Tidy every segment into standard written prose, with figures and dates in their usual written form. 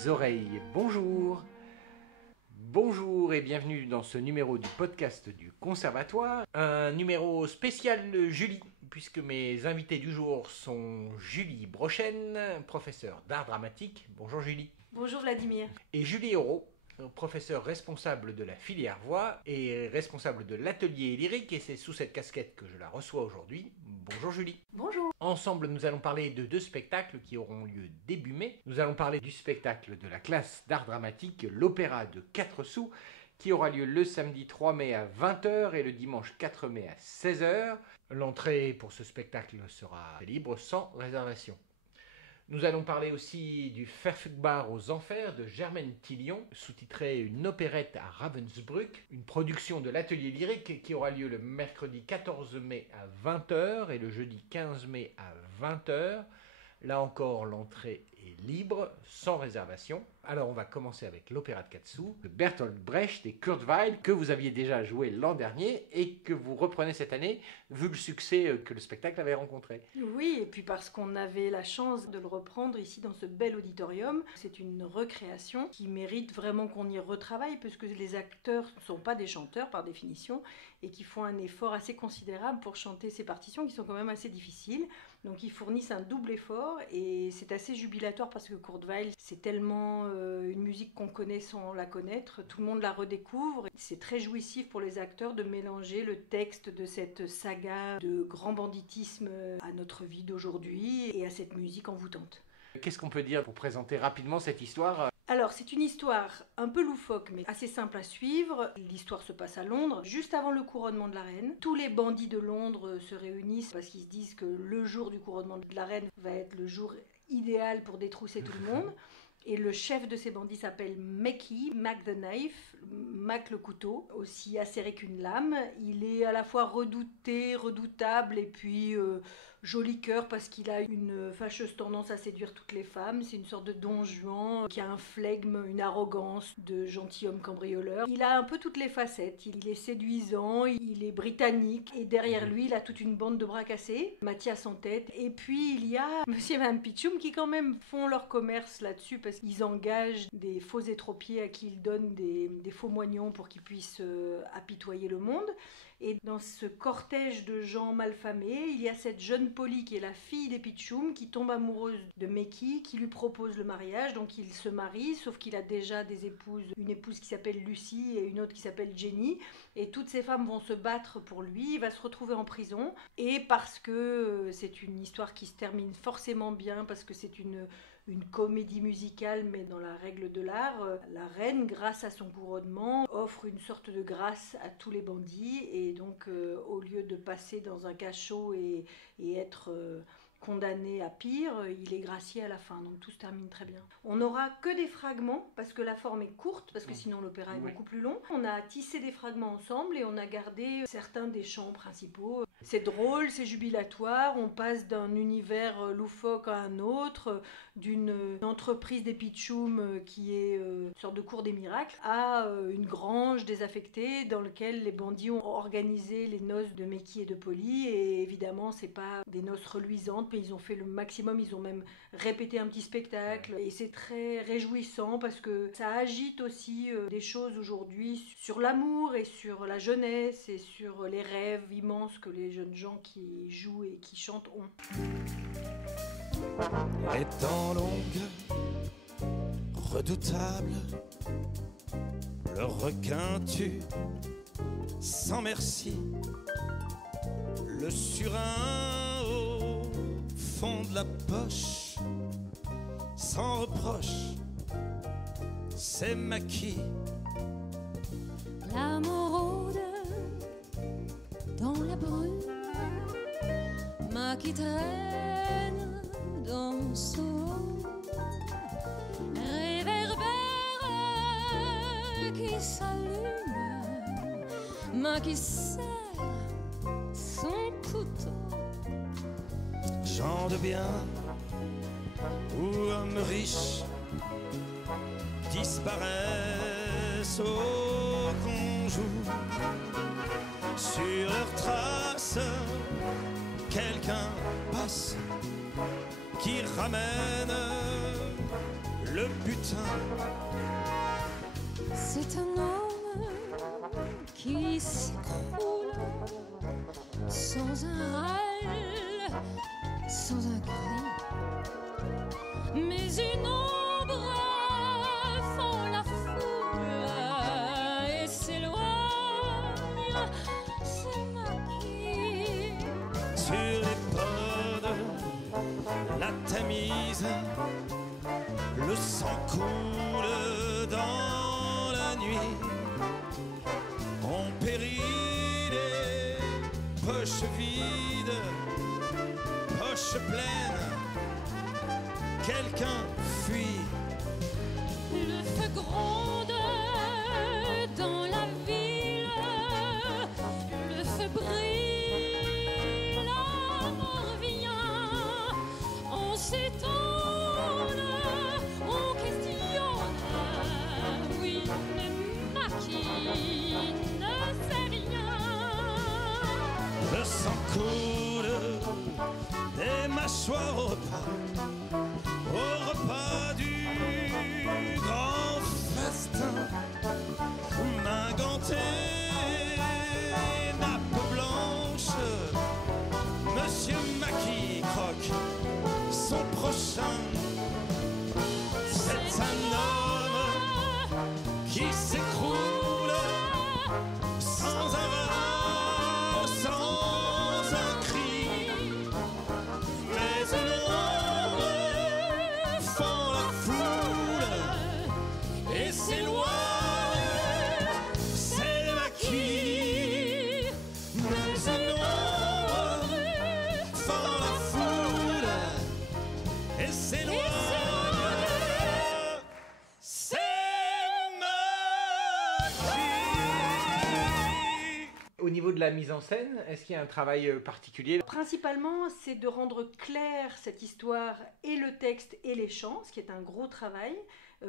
vos oreilles. Bonjour. Bonjour et bienvenue dans ce numéro du podcast du Conservatoire. Un numéro spécial Julie, puisque mes invités du jour sont Julie Brochen, professeure d'art dramatique. Bonjour Julie. Bonjour Vladimir. Et Julie Hérault, professeur responsable de la filière voix et responsable de l'atelier lyrique, et c'est sous cette casquette que je la reçois aujourd'hui. Bonjour Julie. Bonjour. Ensemble, nous allons parler de 2 spectacles qui auront lieu début mai. Nous allons parler du spectacle de la classe d'art dramatique, l'Opéra de 4 sous, qui aura lieu le samedi 3 mai à 20h et le dimanche 4 mai à 16h. L'entrée pour ce spectacle sera libre sans réservation. Nous allons parler aussi du Verfügbar aux Enfers de Germaine Tillion, sous-titré Une opérette à Ravensbrück, une production de l'atelier lyrique qui aura lieu le mercredi 14 mai à 20h et le jeudi 15 mai à 20h. Là encore, l'entrée est libre, sans réservation. Alors on va commencer avec l'Opéra de 4 sous de Bertolt Brecht et Kurt Weill, que vous aviez déjà joué l'an dernier et que vous reprenez cette année, vu le succès que le spectacle avait rencontré. Oui, et puis parce qu'on avait la chance de le reprendre ici dans ce bel auditorium. C'est une recréation qui mérite vraiment qu'on y retravaille, puisque les acteurs ne sont pas des chanteurs par définition, et qui font un effort assez considérable pour chanter ces partitions qui sont quand même assez difficiles. Donc ils fournissent un double effort, et c'est assez jubilatoire parce que Kurt Weill, c'est tellement une musique qu'on connaît sans la connaître, tout le monde la redécouvre. C'est très jouissif pour les acteurs de mélanger le texte de cette saga de grand banditisme à notre vie d'aujourd'hui et à cette musique envoûtante. Qu'est-ce qu'on peut dire pour présenter rapidement cette histoire ? Alors, c'est une histoire un peu loufoque, mais assez simple à suivre. L'histoire se passe à Londres, juste avant le couronnement de la reine. Tous les bandits de Londres se réunissent parce qu'ils se disent que le jour du couronnement de la reine va être le jour idéal pour détrousser tout le monde. Et le chef de ces bandits s'appelle Mackie, Mac the Knife, Mac le couteau, aussi acéré qu'une lame. Il est à la fois redouté, redoutable et puis joli cœur parce qu'il a une fâcheuse tendance à séduire toutes les femmes. C'est une sorte de Don Juan qui a un flegme, une arrogance de gentilhomme cambrioleur. Il a un peu toutes les facettes. Il est séduisant, il est britannique et derrière lui il a toute une bande de bras cassés, Mathias en tête. Et puis il y a Monsieur et Madame Pitchoum qui quand même font leur commerce là-dessus parce qu'ils engagent des faux étropiers à qui ils donnent des faux moignons pour qu'ils puissent apitoyer le monde. Et dans ce cortège de gens malfamés, il y a cette jeune Polly qui est la fille des Pitchoum qui tombe amoureuse de Mackie, qui lui propose le mariage. Donc il se marie, sauf qu'il a déjà des épouses, une épouse qui s'appelle Lucie et une autre qui s'appelle Jenny. Et toutes ces femmes vont se battre pour lui, il va se retrouver en prison. Et parce que c'est une histoire qui se termine forcément bien, parce que c'est une comédie musicale, mais dans la règle de l'art, la reine, grâce à son couronnement, offre une sorte de grâce à tous les bandits, et donc au lieu de passer dans un cachot et être condamné à pire, il est gracié à la fin, donc tout se termine très bien. On n'aura que des fragments, parce que la forme est courte, parce que sinon l'opéra est beaucoup plus long. On a tissé des fragments ensemble et on a gardé certains des chants principaux. C'est drôle, c'est jubilatoire, on passe d'un univers loufoque à un autre, d'une entreprise des Pitchoum qui est une sorte de cour des miracles, à une grange désaffectée dans laquelle les bandits ont organisé les noces de Mackie et de Polly, et évidemment c'est pas des noces reluisantes, mais ils ont fait le maximum, ils ont même répété un petit spectacle, et c'est très réjouissant parce que ça agite aussi des choses aujourd'hui sur l'amour et sur la jeunesse et sur les rêves immenses que les jeunes gens qui jouent et qui chantent ont. Les temps longues, redoutables, le requin tue sans merci, le surin au fond de la poche, sans reproche, c'est Mackie. L'amour rôde dans la brume, Mackie traîne dans son réverbère qui s'allume, Mackie serre son couteau. Gens de bien ou hommes riches disparaissent au conjour. Sur leurs traces, quelqu'un passe qui ramène le butin. C'est un homme qui s'écroule sans un râle, sans un cri, mais une ombre fend la foule et s'éloigne, c'est maquis. Sur les pods, la Tamise, le sang coule dans la nuit. On périt les poches vides, poches pleines. Quelqu'un fuit. Le feu gronde dans la ville, le feu brille, la mort vient, on s'étonne, on questionne, oui, mais Maquis ne sait rien. Le sang coule des mâchoires au repas du grand festin. Main gantée, nappe blanche, Monsieur Maquis croque son prochain. C'est un homme qui s'écroule sans un râle, sans un cri, mais une ombre fend la foule et s'éloigne, c'est Maquis. Mais une ombre fend la foule et s'éloigne. Au niveau de la mise en scène, est-ce qu'il y a un travail particulier? Principalement, c'est de rendre clair cette histoire et le texte et les chants, ce qui est un gros travail.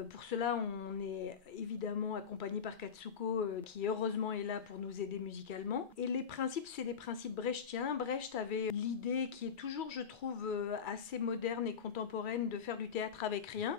Pour cela, on est évidemment accompagné par Katsuko, qui heureusement est là pour nous aider musicalement. Et les principes, c'est des principes brechtiens. Brecht avait l'idée qui est toujours, je trouve, assez moderne et contemporaine de faire du théâtre avec rien,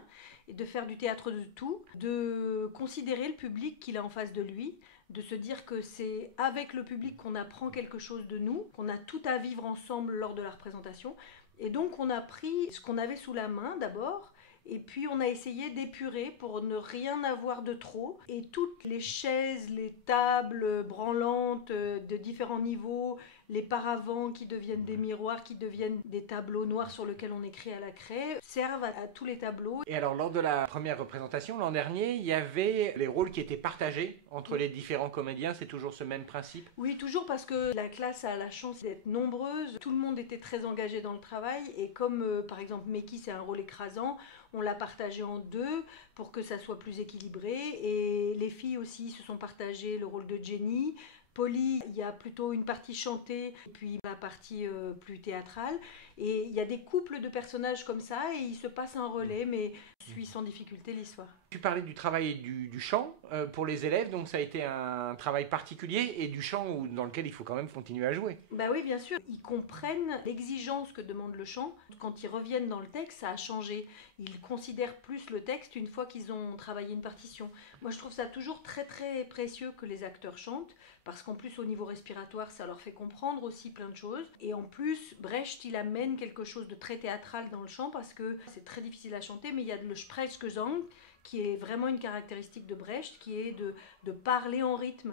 et de faire du théâtre de tout, de considérer le public qu'il a en face de lui, de se dire que c'est avec le public qu'on apprend quelque chose de nous, qu'on a tout à vivre ensemble lors de la représentation. Et donc on a pris ce qu'on avait sous la main d'abord, et puis on a essayé d'épurer pour ne rien avoir de trop. Et toutes les chaises, les tables branlantes de différents niveaux, les paravents qui deviennent des miroirs, qui deviennent des tableaux noirs sur lesquels on écrit à la craie, servent à tous les tableaux. Et alors, lors de la première représentation, l'an dernier, il y avait les rôles qui étaient partagés entre les différents comédiens. C'est toujours ce même principe? Oui, toujours, parce que la classe a la chance d'être nombreuse. Tout le monde était très engagé dans le travail. Et comme, par exemple, Meki, c'est un rôle écrasant, on l'a partagé en deux pour que ça soit plus équilibré. Et les filles aussi se sont partagées le rôle de Jenny. Polly, il y a plutôt une partie chantée, puis la partie plus théâtrale. Et il y a des couples de personnages comme ça, et il se passe un relais, mais suit sans difficulté l'histoire. Tu parlais du travail du chant pour les élèves, donc ça a été un travail particulier, et du chant dans lequel il faut quand même continuer à jouer. Bah oui, bien sûr. Ils comprennent l'exigence que demande le chant. Quand ils reviennent dans le texte, ça a changé. Ils considèrent plus le texte une fois qu'ils ont travaillé une partition. Moi, je trouve ça toujours très très précieux que les acteurs chantent, parce qu'en plus, au niveau respiratoire, ça leur fait comprendre aussi plein de choses. Et en plus, Brecht, il amène quelque chose de très théâtral dans le chant, parce que c'est très difficile à chanter, mais il y a le Sprechgesang, qui est vraiment une caractéristique de Brecht, qui est de parler en rythme,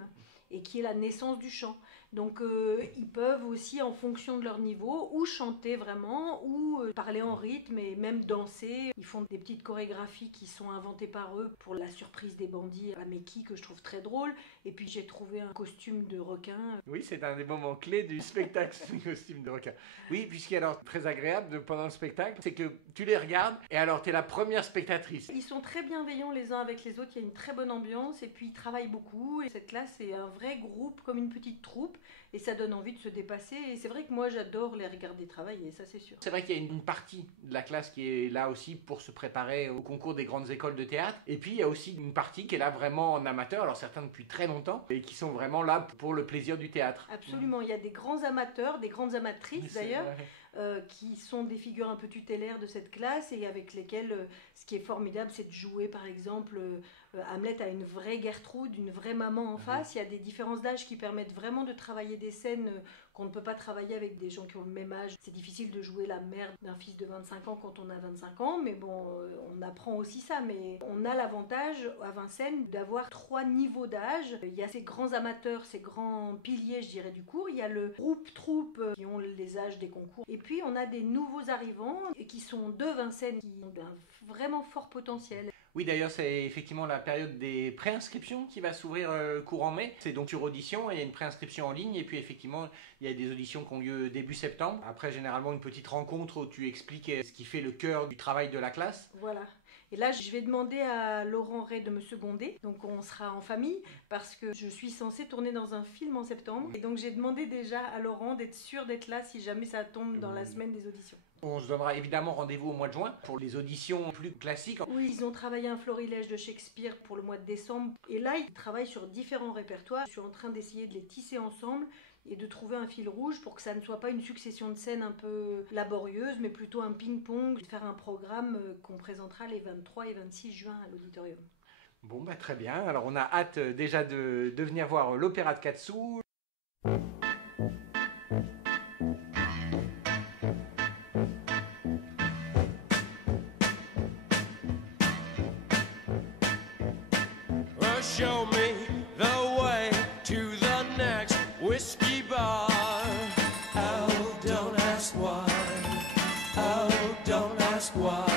et qui est la naissance du chant. Donc ils peuvent aussi, en fonction de leur niveau, ou chanter vraiment, ou parler en rythme, et même danser. Ils font des petites chorégraphies qui sont inventées par eux pour la surprise des bandits à Meki, que je trouve très drôle. Et puis j'ai trouvé un costume de requin. Oui, c'est un des moments clés du spectacle, ce costume de requin. Oui, puisqu'il est alors très agréable pendant le spectacle, c'est que tu les regardes, et alors tu es la première spectatrice. Ils sont très bienveillants les uns avec les autres, il y a une très bonne ambiance, et puis ils travaillent beaucoup. Et cette classe, c'est un vrai groupe, comme une petite troupe, et ça donne envie de se dépasser. Et c'est vrai que moi, j'adore les regarder travailler, ça c'est sûr. C'est vrai qu'il y a une partie de la classe qui est là aussi pour se préparer au concours des grandes écoles de théâtre, et puis il y a aussi une partie qui est là vraiment en amateur, alors certains depuis très longtemps, et qui sont vraiment là pour le plaisir du théâtre. Absolument, il y a des grands amateurs, des grandes amatrices d'ailleurs. qui sont des figures un peu tutélaires de cette classe et avec lesquelles, ce qui est formidable, c'est de jouer, par exemple, Hamlet a une vraie Gertrude, une vraie maman en face. Il y a des différences d'âge qui permettent vraiment de travailler des scènes qu'on ne peut pas travailler avec des gens qui ont le même âge. C'est difficile de jouer la mère d'un fils de 25 ans quand on a 25 ans, mais bon, on apprend aussi ça. Mais on a l'avantage à Vincennes d'avoir 3 niveaux d'âge. Il y a ces grands amateurs, ces grands piliers, je dirais, du cours. Il y a le groupe-troupe qui ont les âges des concours. Et puis, on a des nouveaux arrivants qui sont de Vincennes, qui ont un vraiment fort potentiel. Oui, d'ailleurs, c'est effectivement la période des préinscriptions qui va s'ouvrir courant mai. C'est donc sur audition et il y a une préinscription en ligne. Et puis, effectivement, il y a des auditions qui ont lieu début septembre. Après, généralement, une petite rencontre où tu expliques ce qui fait le cœur du travail de la classe. Voilà. Et là, je vais demander à Laurent Ray de me seconder. Donc, on sera en famille parce que je suis censée tourner dans un film en septembre. Et donc, j'ai demandé déjà à Laurent d'être sûr d'être là si jamais ça tombe dans la semaine des auditions. On se donnera évidemment rendez-vous au mois de juin pour les auditions plus classiques. Oui, ils ont travaillé un florilège de Shakespeare pour le mois de décembre. Et là, ils travaillent sur différents répertoires. Je suis en train d'essayer de les tisser ensemble et de trouver un fil rouge pour que ça ne soit pas une succession de scènes un peu laborieuse, mais plutôt un ping-pong, faire un programme qu'on présentera les 23 et 26 juin à l'auditorium. Bon, bah très bien. Alors, on a hâte déjà de venir voir l'opéra de Katsu. Show me the way to the next whiskey bar. Oh, don't ask why. Oh, don't ask why.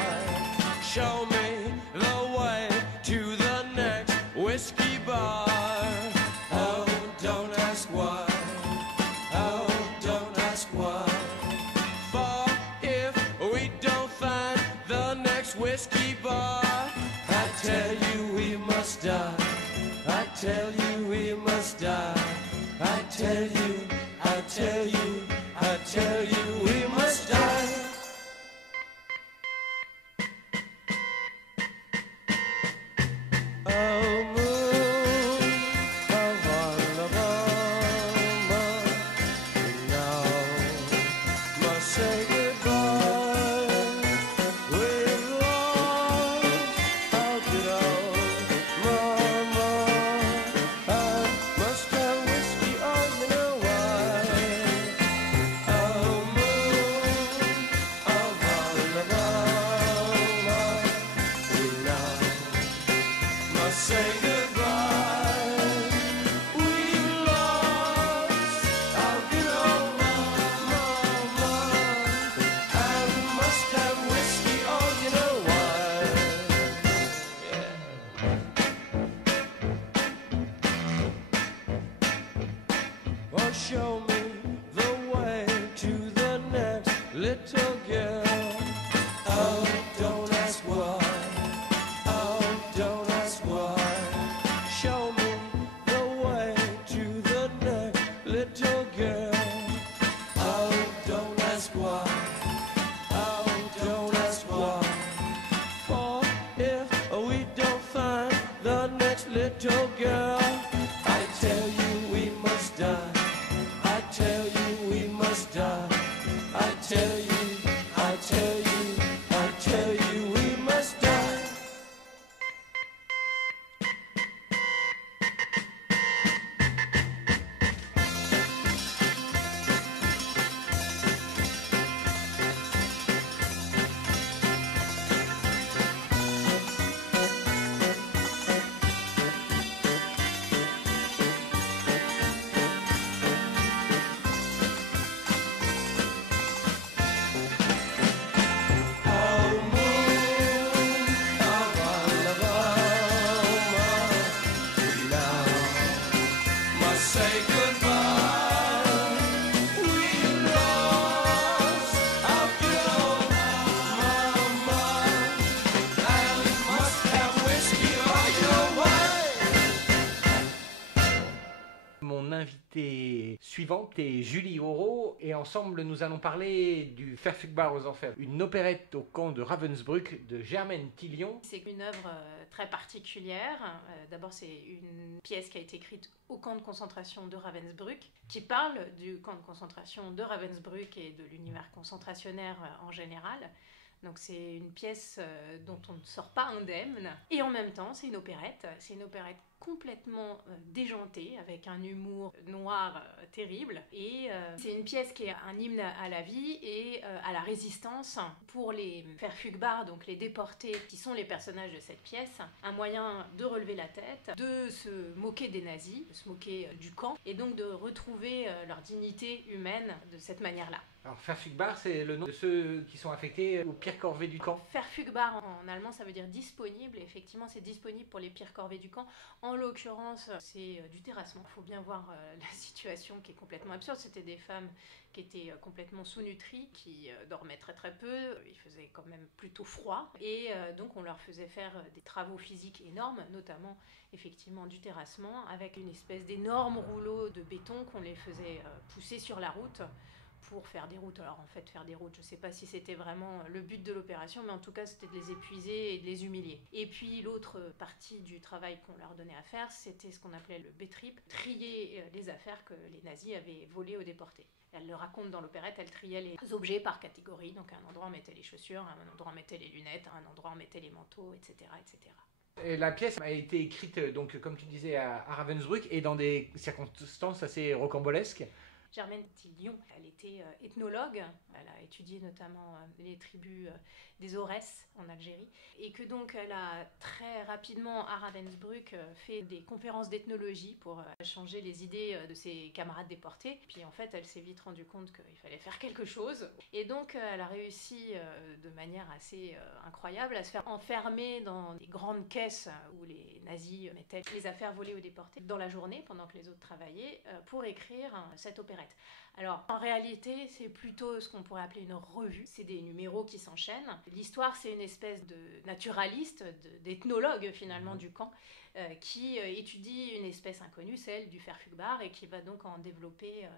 Show me the way to the next whiskey bar. Oh, don't ask why. Oh, don't ask why. For if we don't find the next whiskey bar, I tell you we must die. I tell you we must die. I tell you, I tell you, I tell you we must die. Oh, moon of Alabama, we now must say goodbye. We've lost our good old mama. I must have whiskey, oh, you know why. Oh, moon of Alabama, we now must say goodbye. We've lost our good old mama. I must have whiskey, oh, you know why. Yeah. Oh, show me the way to the next little girl. Oh, don't ask why. Oh, don't ask why. Show me the way to the next little girl. Oh, don't ask why. Oh, don't ask why. For if we don't find the next little girl, I tell you we must die. I tell you we must die. I tell you, I tell you, I tell you we must die. Oh, moon of Alabama, we now must say goodbye. We lost our good old mama, and must have whiskey, oh, you know why. Mon invité invitée suivante est Julie Auro, et ensemble nous allons parler du Verfügbar aux Enfers, une opérette au camp de Ravensbrück de Germaine Tillion. C'est une œuvre très particulière. D'abord, c'est une pièce qui a été écrite au camp de concentration de Ravensbrück, qui parle du camp de concentration de Ravensbrück et de l'univers concentrationnaire en général. Donc c'est une pièce dont on ne sort pas indemne. Et en même temps, c'est une opérette. C'est une opérette complètement déjantée, avec un humour noir terrible. Et c'est une pièce qui est un hymne à la vie et à la résistance pour les Verfügbar, donc les déportés, qui sont les personnages de cette pièce. Un moyen de relever la tête, de se moquer des nazis, de se moquer du camp, et donc de retrouver leur dignité humaine de cette manière-là. Alors Verfügbar, c'est le nom de ceux qui sont affectés aux pires corvées du camp. Verfügbar en allemand, ça veut dire disponible. Et effectivement, c'est disponible pour les pires corvées du camp. En l'occurrence, c'est du terrassement. Il faut bien voir la situation qui est complètement absurde. C'était des femmes qui étaient complètement sous-nutries, qui dormaient très très peu. Il faisait quand même plutôt froid. Et donc on leur faisait faire des travaux physiques énormes, notamment effectivement du terrassement, avec une espèce d'énorme rouleau de béton qu'on les faisait pousser sur la route pour faire des routes. Alors en fait, faire des routes, je ne sais pas si c'était vraiment le but de l'opération, mais en tout cas, c'était de les épuiser et de les humilier. Et puis l'autre partie du travail qu'on leur donnait à faire, c'était ce qu'on appelait le Betrieb, trier les affaires que les nazis avaient volées aux déportés. Elle le raconte dans l'opérette, elle triait les objets par catégorie, donc à un endroit on mettait les chaussures, à un endroit on mettait les lunettes, à un endroit on mettait les manteaux, etc. etc. Et la pièce a été écrite, donc, comme tu disais, à Ravensbrück, et dans des circonstances assez rocambolesques. Germaine Tillion, elle était ethnologue, elle a étudié notamment les tribus des Aurès en Algérie, et que donc elle a très rapidement à Ravensbrück fait des conférences d'ethnologie pour changer les idées de ses camarades déportés. Puis en fait, elle s'est vite rendue compte qu'il fallait faire quelque chose, et donc elle a réussi de manière assez incroyable à se faire enfermer dans des grandes caisses où les nazis mettaient les affaires volées aux déportés dans la journée pendant que les autres travaillaient pour écrire cette opérette. Alors, en réalité, c'est plutôt ce qu'on pourrait appeler une revue. C'est des numéros qui s'enchaînent. L'histoire, c'est une espèce de naturaliste, d'ethnologue finalement du camp, qui étudie une espèce inconnue, celle du Verfügbar, et qui va donc en développer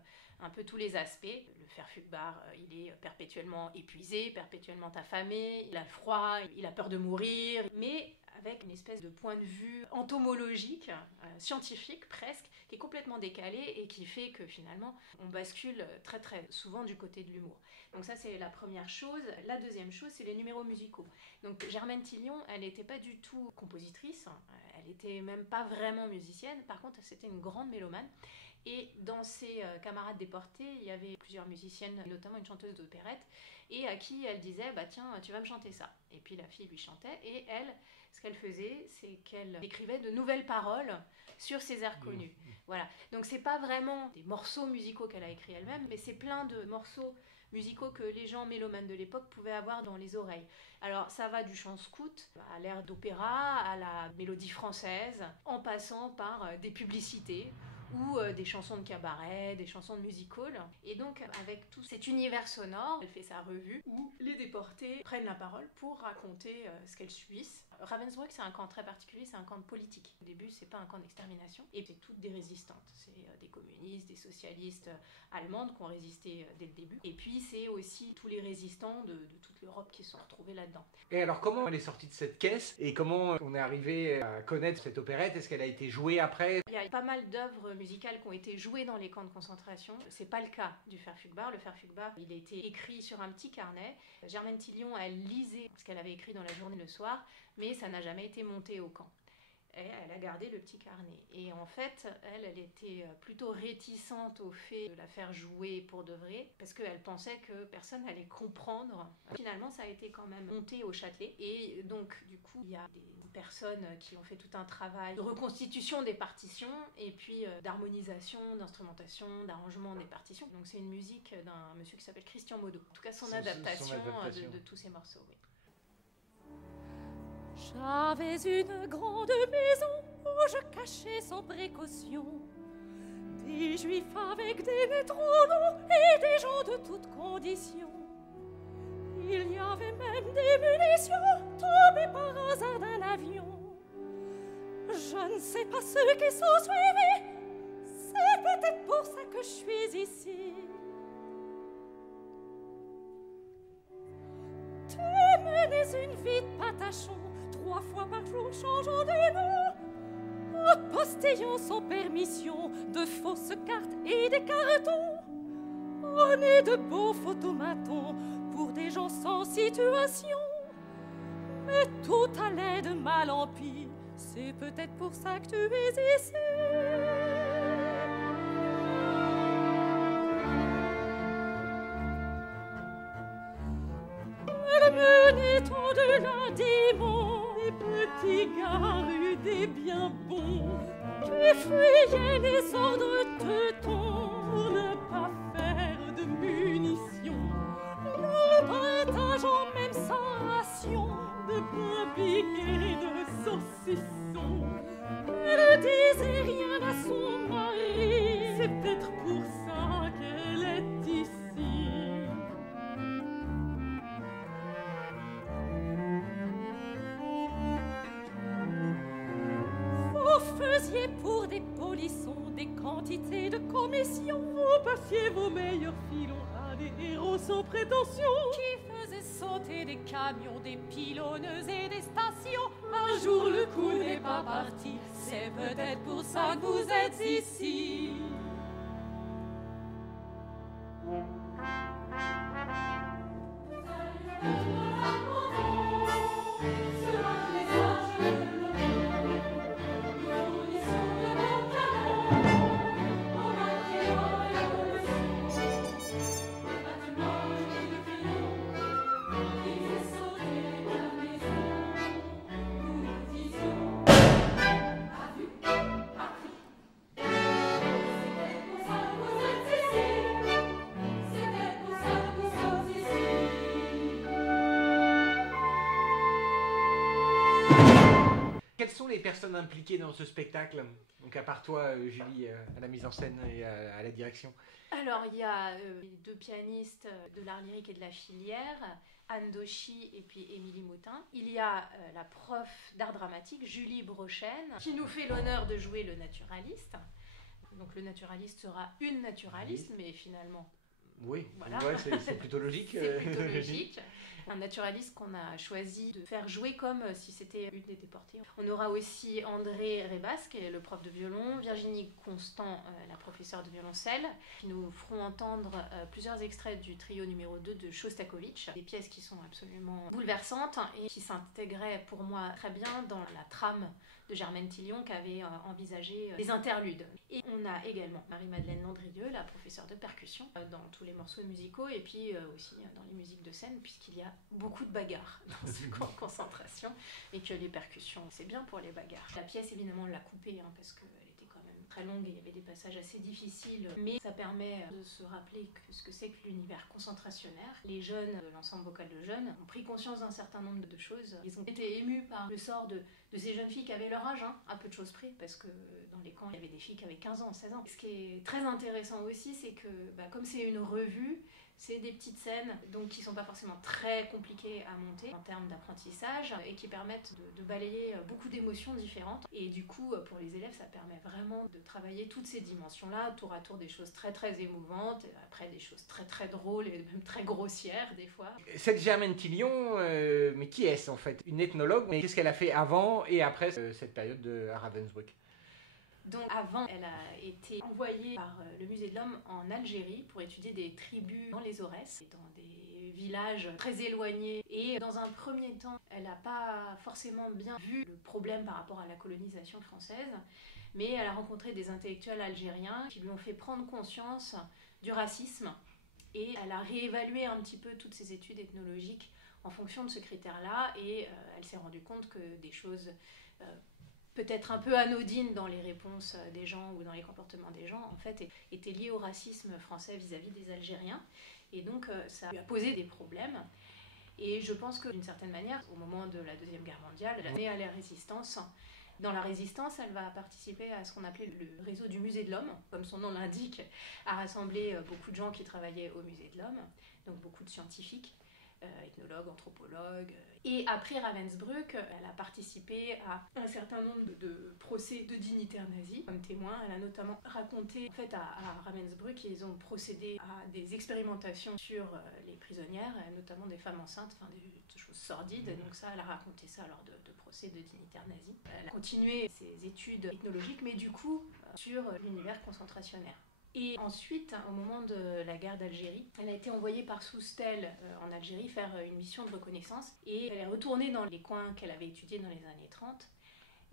un peu tous les aspects. Le Verfügbar, il est perpétuellement épuisé, perpétuellement affamé, il a froid, il a peur de mourir, mais avec une espèce de point de vue entomologique, scientifique presque, qui est complètement décalé et qui fait que finalement on bascule très très souvent du côté de l'humour. Donc ça, c'est la première chose. La deuxième chose, c'est les numéros musicaux. Donc Germaine Tillion, elle n'était pas du tout compositrice, elle n'était même pas vraiment musicienne, par contre c'était une grande mélomane. Et dans ses camarades déportés, il y avait plusieurs musiciennes, notamment une chanteuse d'opérette, et à qui elle disait « bah tiens, tu vas me chanter ça ». Et puis la fille lui chantait, et elle, ce qu'elle faisait, c'est qu'elle écrivait de nouvelles paroles sur ses airs connus. Voilà. Donc c'est pas vraiment des morceaux musicaux qu'elle a écrits elle-même, mais c'est plein de morceaux musicaux que les gens mélomanes de l'époque pouvaient avoir dans les oreilles. Alors ça va du chant scout à l'air d'opéra, à la mélodie française, en passant par des publicités ou des chansons de cabaret, des chansons de music-hall. Et donc, avec tout cet univers sonore, elle fait sa revue où les déportés prennent la parole pour raconter ce qu'elles subissent. Ravensbrück, c'est un camp très particulier, c'est un camp de politique. Au début, c'est pas un camp d'extermination, et c'est toutes des résistantes. C'est des communistes, des socialistes allemandes qui ont résisté dès le début. Et puis, c'est aussi tous les résistants de toute l'Europe qui se sont retrouvés là-dedans. Et alors, comment elle est sortie de cette caisse, et comment on est arrivé à connaître cette opérette? Est-ce qu'elle a été jouée après? Il y a pas mal d'œuvres musicales qui ont été jouées dans les camps de concentration. C'est pas le cas du Verfügbar. Le Verfügbar, il a été écrit sur un petit carnet. Germaine Tillion, elle lisait ce qu'elle avait écrit dans la journée le soir, mais ça n'a jamais été monté au camp. Et elle a gardé le petit carnet. Et en fait, elle était plutôt réticente au fait de la faire jouer pour de vrai, parce qu'elle pensait que personne n'allait comprendre. Finalement, ça a été quand même monté au Châtelet. Et donc, du coup, il y a des personnes qui ont fait tout un travail de reconstitution des partitions, et puis d'harmonisation, d'instrumentation, d'arrangement des partitions. Donc c'est une musique d'un monsieur qui s'appelle Christian Modo. En tout cas, son adaptation. De tous ces morceaux, oui. J'avais une grande maison où je cachais sans précaution des juifs avec des métronomes et des gens de toutes conditions. Il y avait même des munitions tombées par hasard d'un avion. Je ne sais pas ceux qui sont suivis, c'est peut-être pour ça que je suis ici. Tu menais une vie de patachon, 3 fois par jour changeant de nom, postillons sans permission, de fausses cartes et des cartons, ornés de beaux photomatons pour des gens sans situation. Mais tout allait de mal en pis, c'est peut-être pour ça que tu es ici. Menait-on de l'indémon, des petits gars rudes et bien bons, qui fuyaient les ordres teutons pour ne pas faire de munitions, le partageant même sans ration de pain piqué et de saucisson. Elle ne disait rien à son mari, c'est peut-être pour ça qu'elle est ici. Vous faisiez pour des polissons des quantités de commissions. Vous passiez vos meilleurs filons à des héros sans prétention, qui faisaient sauter des camions, des pilonneuses et des stations. Un jour le coup n'est pas parti, c'est peut-être pour ça que vous êtes ici. Quelles sont les personnes impliquées dans ce spectacle? Donc à part toi, Julie, à la mise en scène et à la direction. Alors, il y a les 2 pianistes de l'art lyrique et de la filière, Anne Dauchy et puis Émilie Moutin. Il y a la prof d'art dramatique, Julie Brochen, qui nous fait l'honneur de jouer le naturaliste. Donc le naturaliste sera une naturaliste, mais finalement... Oui, Voilà. ouais, c'est plutôt logique. C'est plutôt logique. Un naturaliste qu'on a choisi de faire jouer comme si c'était une des déportées. On aura aussi André Rebas, qui est le prof de violon, Virginie Constant, la professeure de violoncelle, qui nous feront entendre plusieurs extraits du trio numéro 2 de Shostakovich, des pièces qui sont absolument bouleversantes et qui s'intégraient pour moi très bien dans la trame de Germaine Tillion qui avait envisagé des interludes. Et on a également Marie-Madeleine Landrieux, la professeure de percussion, dans tous les morceaux musicaux et puis aussi dans les musiques de scène, puisqu'il y a beaucoup de bagarres dans ce camp de concentration et que les percussions, c'est bien pour les bagarres. La pièce, évidemment, on l'a coupée parce qu'elle était quand même très longue et il y avait des passages assez difficiles, mais ça permet de se rappeler ce que c'est que l'univers concentrationnaire. Les jeunes de l'ensemble vocal de jeunes ont pris conscience d'un certain nombre de choses. Ils ont été émus par le sort de ces jeunes filles qui avaient leur âge, à peu de choses près, parce que dans les camps, il y avait des filles qui avaient 15 ans, 16 ans. Ce qui est très intéressant aussi, c'est que comme c'est une revue, c'est des petites scènes donc, qui ne sont pas forcément très compliquées à monter en termes d'apprentissage et qui permettent de balayer beaucoup d'émotions différentes. Et du coup, pour les élèves, ça permet vraiment de travailler toutes ces dimensions-là, tour à tour des choses très très émouvantes, et après des choses très très drôles et même très grossières des fois. Cette Germaine Tillion, mais qui est-ce en fait? Une ethnologue, mais qu'est-ce qu'elle a fait avant et après cette période à Ravensbrück? Donc avant, elle a été envoyée par le Musée de l'Homme en Algérie pour étudier des tribus dans les Aurès, dans des villages très éloignés. Et dans un premier temps, elle n'a pas forcément bien vu le problème par rapport à la colonisation française, mais elle a rencontré des intellectuels algériens qui lui ont fait prendre conscience du racisme et elle a réévalué un petit peu toutes ses études ethnologiques en fonction de ce critère-là et elle s'est rendue compte que des choses peut-être un peu anodines dans les réponses des gens ou dans les comportements des gens, en fait, étaient liées au racisme français vis-à-vis des Algériens. Et donc, ça lui a posé des problèmes. Et je pense que, d'une certaine manière, au moment de la Deuxième Guerre mondiale, elle est née à la Résistance. Dans la Résistance, elle va participer à ce qu'on appelait le réseau du Musée de l'Homme, comme son nom l'indique, à rassembler beaucoup de gens qui travaillaient au Musée de l'Homme, donc beaucoup de scientifiques. ethnologue, anthropologue. Et après Ravensbrück, elle a participé à un certain nombre de procès de dignitaires nazis. Comme témoin, elle a notamment raconté, en fait, à Ravensbrück, ils ont procédé à des expérimentations sur les prisonnières, notamment des femmes enceintes, enfin des choses sordides. Donc ça, elle a raconté ça lors de procès de dignitaires nazis. Elle a continué ses études ethnologiques, mais du coup, sur l'univers concentrationnaire. Et ensuite, au moment de la guerre d'Algérie, elle a été envoyée par Soustelle en Algérie faire une mission de reconnaissance. Et elle est retournée dans les coins qu'elle avait étudiés dans les années 30.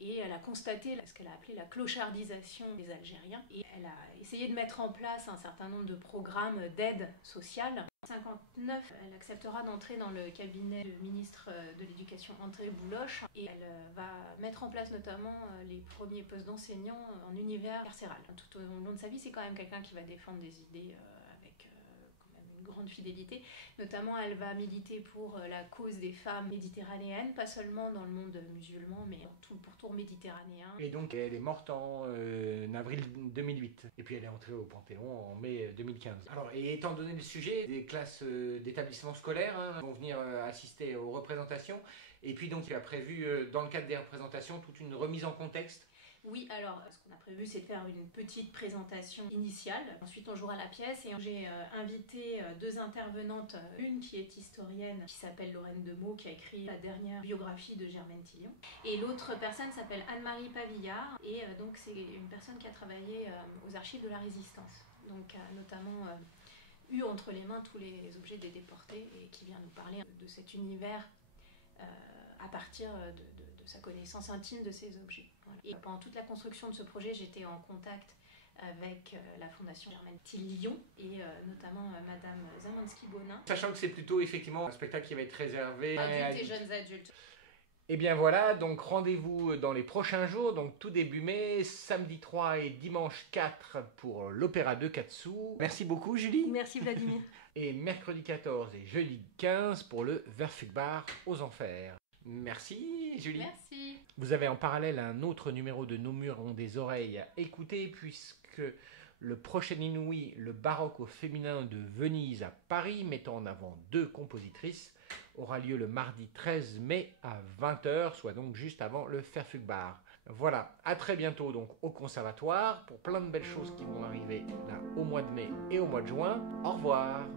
Et elle a constaté ce qu'elle a appelé la clochardisation des Algériens. Et elle a essayé de mettre en place un certain nombre de programmes d'aide sociale. En 1959, elle acceptera d'entrer dans le cabinet du ministre de l'Éducation André Bouloche. Et elle va mettre en place notamment les premiers postes d'enseignants en univers carcéral. Tout au long de sa vie, c'est quand même quelqu'un qui va défendre des idées avec quand même une grande fidélité. Notamment, elle va militer pour la cause des femmes méditerranéennes, pas seulement dans le monde musulman, mais dans tout le pourtour méditerranéen. Et donc, elle est morte en avril 2008. Et puis, elle est entrée au Panthéon en mai 2015. Alors, et étant donné le sujet, des classes d'établissements scolaires vont venir assister aux représentations. Et puis, donc, il a prévu, dans le cadre des représentations, toute une remise en contexte. Oui, alors ce qu'on a prévu, c'est de faire une petite présentation initiale. Ensuite, on jouera la pièce et j'ai invité deux intervenantes. Une qui est historienne, qui s'appelle Lorraine Demeaux, qui a écrit la dernière biographie de Germaine Tillon. Et l'autre personne s'appelle Anne-Marie Pavillard. Et donc, c'est une personne qui a travaillé aux archives de la Résistance. Donc, a notamment eu entre les mains tous les objets des déportés et qui vient nous parler de cet univers à partir de sa connaissance intime de ces objets. Voilà. Et pendant toute la construction de ce projet, j'étais en contact avec la Fondation Germaine Tillon et notamment Madame Zamansky-Bonin. Sachant que c'est plutôt effectivement un spectacle qui va être réservé Adultes et jeunes adultes. Et bien voilà, donc rendez-vous dans les prochains jours, donc tout début mai, samedi 3 et dimanche 4 pour l'Opéra de Katsu. Merci beaucoup Julie. Merci Vladimir. Et mercredi 14 et jeudi 15 pour le Verfügbar aux Enfers. Merci Julie. Merci. Vous avez en parallèle un autre numéro de Nos murs ont des oreilles à écouter puisque le prochain Inouï, le baroque au féminin de Venise à Paris, mettant en avant deux compositrices, aura lieu le mardi 13 mai à 20h, soit donc juste avant le Verfügbar. Voilà, à très bientôt donc au conservatoire pour plein de belles choses qui vont arriver là au mois de mai et au mois de juin. Au revoir.